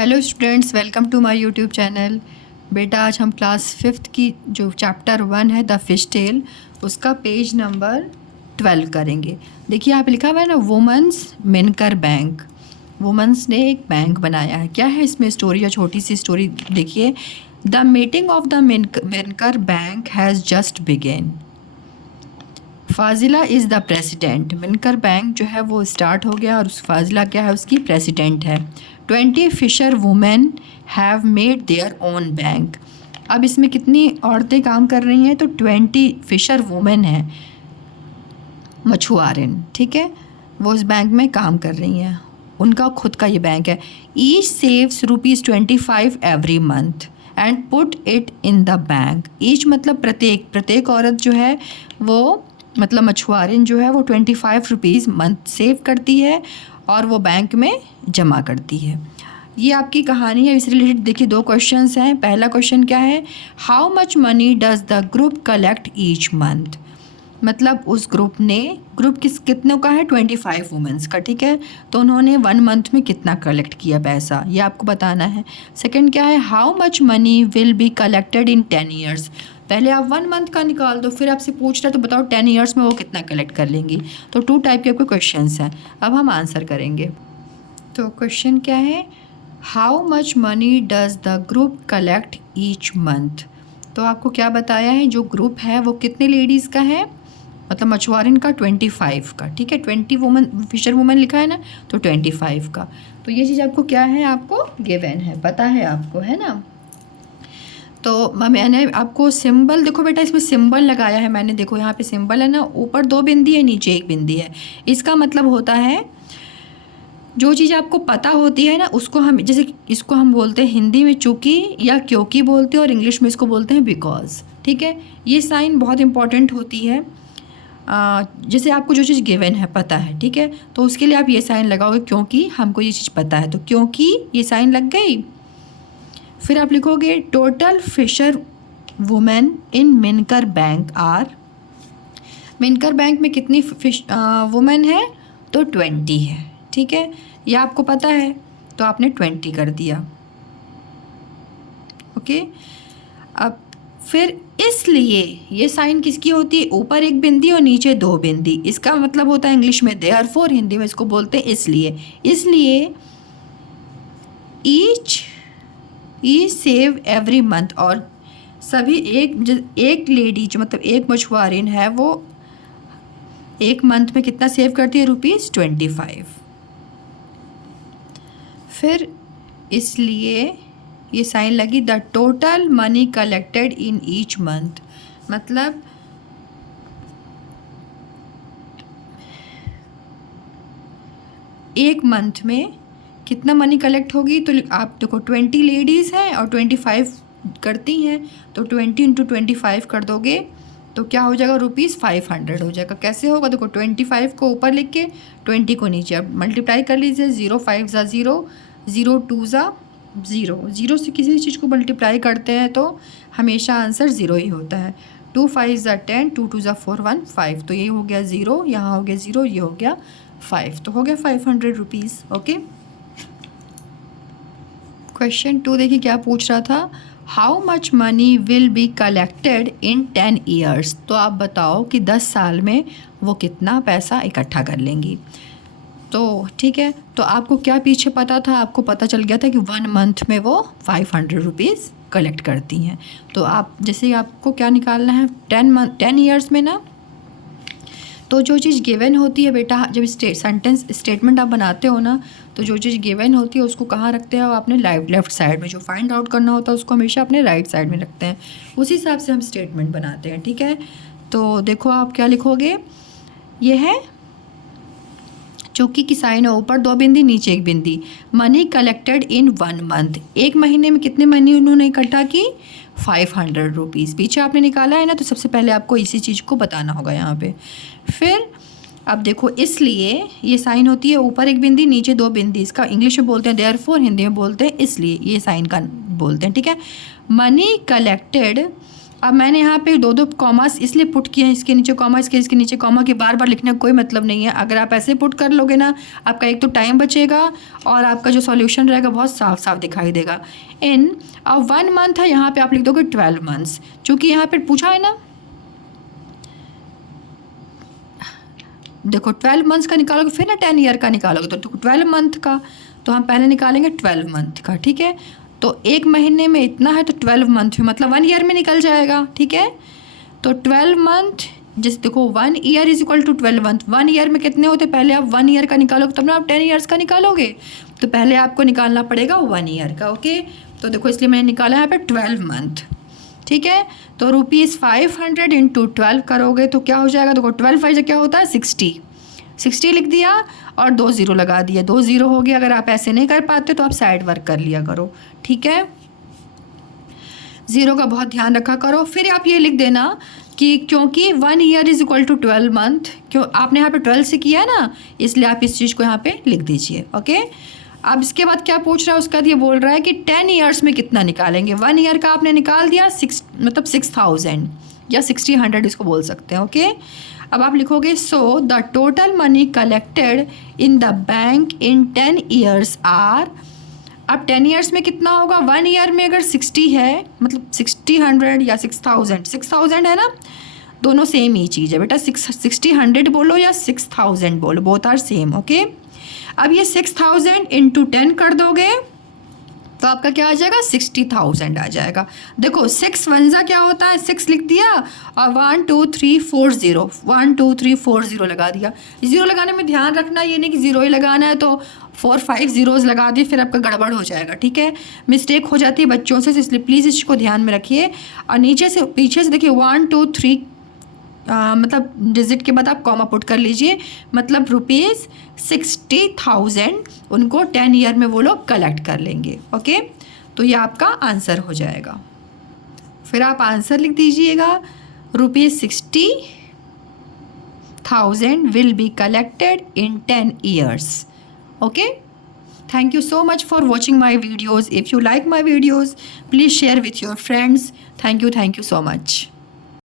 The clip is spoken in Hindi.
Hello students, welcome to my YouTube channel. बेटा आज हम क्लास 5th की जो चैप्टर 1 है द फिश टेल, उसका पेज नंबर 12 करेंगे। देखिए यहाँ पे लिखा हुआ है ना, वुमेंस मिनकर बैंक। वुमेंस ने एक बैंक बनाया है। क्या है इसमें स्टोरी, या छोटी सी स्टोरी देखिए। The meeting of the Minkar bank has just begin. Fazila is the president. Minkar bank जो है वो स्टार्ट हो गया और उस फाजिला क्या है, उसकी प्रेसिडेंट है। 20 fisher women have made their own bank. अब इसमें कितनी औरतें काम कर रही हैं, तो 20 फिशर वुमेन हैं, मछुआरिन, ठीक है। वो इस बैंक में काम कर रही हैं, उनका खुद का ये बैंक है। Each saves ₹25 every month and put it in the bank. Each मतलब प्रत्येक औरत जो है वो मतलब मछुआरिन जो है वो ₹25 मंथ सेव करती है और वो बैंक में जमा करती है। ये आपकी कहानी है। इससे रिलेटेड देखिए 2 क्वेश्चंस हैं। पहला क्वेश्चन क्या है, how much money does the group collect each month. मतलब उस ग्रुप कितनों का है, 25 वुमेंस का, ठीक है। तो उन्होंने 1 मंथ में कितना कलेक्ट किया पैसा, ये आपको बताना है। सेकंड क्या है, how much money will be collected in 10 years. पहले आप 1 मंथ का निकाल दो, फिर आपसे पूछ रहा है तो बताओ 10 ईयर्स में वो कितना कलेक्ट कर लेंगी। तो 2 टाइप के आपके क्वेश्चंस हैं। अब हम आंसर करेंगे। तो क्वेश्चन क्या है, how much money does the group collect each month. तो आपको क्या बताया है, जो ग्रुप है वो कितने लेडीज़ का है, मतलब मछुआरिन का 25 का, ठीक है। 20 वुमेन फिशर वुमेन लिखा है ना, तो 25 का। तो ये चीज़ आपको क्या है, आपको गिवन है, पता है आपको, है ना। तो मैंने आपको सिंबल, देखो बेटा इसमें सिंबल लगाया है मैंने, देखो यहाँ पे सिंबल है ना, ऊपर 2 बिंदी है, नीचे 1 बिंदी है। इसका मतलब होता है जो चीज़ आपको पता होती है ना, उसको हम, जैसे इसको हम बोलते हैं हिंदी में चूँकि या क्योंकि बोलते हैं, और इंग्लिश में इसको बोलते हैं बिकॉज, ठीक है। ये साइन बहुत इंपॉर्टेंट होती है। जैसे आपको जो चीज़ गिवन है, पता है, ठीक है, तो उसके लिए आप ये साइन लगाओगे, क्योंकि हमको ये चीज़ पता है, तो क्योंकि ये साइन लग गई। फिर आप लिखोगे total fisher women in Minkar bank are. Minkar bank में कितनी फिश वुमेन है, तो 20 है, ठीक है। ये आपको पता है तो आपने 20 कर दिया, ओके। अब फिर इसलिए ये साइन किसकी होती है, ऊपर 1 बिंदी और नीचे 2 बिंदी। इसका मतलब होता है इंग्लिश में देयरफॉर, हिंदी में इसको बोलते हैं इसलिए ईच सेव एवरी मंथ। और सभी एक लेडी जो मतलब एक मछुआरिन है वो 1 मंथ में कितना सेव करती है, ₹25। फिर इसलिए ये साइन लगी the total money collected in each month. मतलब एक मंथ में कितना मनी कलेक्ट होगी, तो आप देखो 20 लेडीज़ हैं और 25 करती हैं, तो 20 × 25 कर दोगे तो क्या हो जाएगा, ₹500 हो जाएगा। कैसे होगा, देखो 25 को ऊपर लिख के 20 को नीचे, अब मल्टीप्लाई कर लीजिए। 0 5 ज़ा 0, 0 2 ज़ा 0। 0 से किसी चीज़ को मल्टीप्लाई करते हैं तो हमेशा आंसर 0 ही होता है। 2 5 ज़ा 10, 2 2 ज़ा 4 1 5। तो ये हो गया 0, यहाँ हो गया 0, ये हो गया 5, तो हो गया ₹500, ओके। क्वेश्चन 2 देखिए क्या पूछ रहा था, how much money will be collected in 10 years. तो आप बताओ कि 10 साल में वो कितना पैसा इकट्ठा कर लेंगी। तो ठीक है, तो आपको क्या पीछे पता था, आपको पता चल गया था कि 1 मंथ में वो ₹500 कलेक्ट करती हैं। तो आप जैसे आपको क्या निकालना है, 10 ईयर्स में ना, तो जो चीज़ गिवन होती है बेटा, जब स्टेटमेंट आप बनाते हो ना, तो जो चीज़ गिवन होती है उसको कहाँ रखते हैं, आपने लेफ्ट साइड में। जो फाइंड आउट करना होता है उसको हमेशा अपने राइट साइड में रखते हैं। उसी हिसाब से हम स्टेटमेंट बनाते हैं, ठीक है। तो देखो आप क्या लिखोगे, ये है चूँकि की साइन है, ऊपर 2 बिंदी नीचे 1 बिंदी। मनी कलेक्टेड इन 1 मंथ, 1 महीने में कितने मनी उन्होंने इकट्ठा की, ₹500। पीछे आपने निकाला है ना, तो सबसे पहले आपको इसी चीज़ को बताना होगा यहाँ पे। फिर अब देखो, इसलिए ये साइन होती है ऊपर 1 बिंदी नीचे 2 बिंदी। इसका इंग्लिश में बोलते हैं देयरफॉर, हिंदी में बोलते हैं इसलिए, ये साइन का बोलते हैं, ठीक है। मनी कलेक्टेड अब मैंने यहाँ पे 2 कॉमास इसलिए पुट किए हैं, इसके नीचे कॉमा, इसके नीचे कॉमा, कि बार बार लिखने का कोई मतलब नहीं है। अगर आप ऐसे पुट कर लोगे ना, आपका एक तो टाइम बचेगा और आपका जो सॉल्यूशन रहेगा बहुत साफ साफ दिखाई देगा। इन 1 मंथ है, यहाँ पे आप लिख दोगे 12 मंथ्स, चूँकि यहाँ पे पूछा है ना। देखो 12 मंथ्स का निकालोगे फिर ना 10 ईयर का निकालोगे, तो 12 मंथ का तो हम पहले निकालेंगे 12 मंथ का, ठीक है। तो 1 महीने में इतना है तो 12 मंथ में मतलब 1 ईयर में निकल जाएगा, ठीक है। तो 12 मंथ, जैसे देखो 1 year is equal to 12 month. 1 year में कितने होते, पहले आप 1 ईयर का निकालोगे तब ना आप 10 ईयर्स का निकालोगे, तो पहले आपको निकालना पड़ेगा 1 ईयर का, ओके। तो देखो इसलिए मैंने निकाला यहाँ पे 12 मंथ, ठीक है। तो ₹500 इंटू 12 करोगे तो क्या हो जाएगा, देखो 12 5 क्या होता है 60 लिख दिया और 2 ज़ीरो लगा दिया, 2 ज़ीरो हो गया। अगर आप ऐसे नहीं कर पाते तो आप साइड वर्क कर लिया करो, ठीक है। ज़ीरो का बहुत ध्यान रखा करो। फिर आप ये लिख देना कि क्योंकि 1 year is equal to 12 month, क्यों आपने यहाँ पे 12 से किया है ना, इसलिए आप इस चीज़ को यहाँ पे लिख दीजिए, ओके। अब इसके बाद क्या पूछ रहा है, उसका ये बोल रहा है कि 10 ईयर्स में कितना निकालेंगे। 1 ईयर का आपने निकाल दिया 6,000 या 60 इसको बोल सकते हैं, ओके। अब आप लिखोगे so the total money collected in the bank in 10 years are. अब 10 ईयर्स में कितना होगा, 1 ईयर में अगर 60 है मतलब 60 या 6,000 है ना, दोनों सेम ही चीज़ है बेटा। 60 बोलो या 6,000 बोलो, बोथ आर सेम, ओके। अब ये 6,000 इंटू 10 कर दोगे तो आपका क्या आ जाएगा 60,000 आ जाएगा। देखो 6 1 क्या होता है, 6 लिख दिया और 1 2 3 4 0 1 2 3 4 0 लगा दिया। ज़ीरो लगाने में ध्यान रखना, ये नहीं कि ज़ीरो ही लगाना है तो 4 5 ज़ीरोज़ लगा दिए, फिर आपका गड़बड़ हो जाएगा, ठीक है। मिस्टेक हो जाती है बच्चों से, इसलिए प्लीज़ इसको ध्यान में रखिए। और नीचे से पीछे से देखिए 1 2 3 मतलब डिजिट के बाद आप कॉमा पुट कर लीजिए, मतलब ₹60,000 उनको 10 ईयर में वो लोग कलेक्ट कर लेंगे, ओके। तो ये आपका आंसर हो जाएगा। फिर आप आंसर लिख दीजिएगा, ₹60,000 will be collected in 10 years, okay. Thank you so much for watching my videos. If you like my videos, please share with your friends. Thank you so much.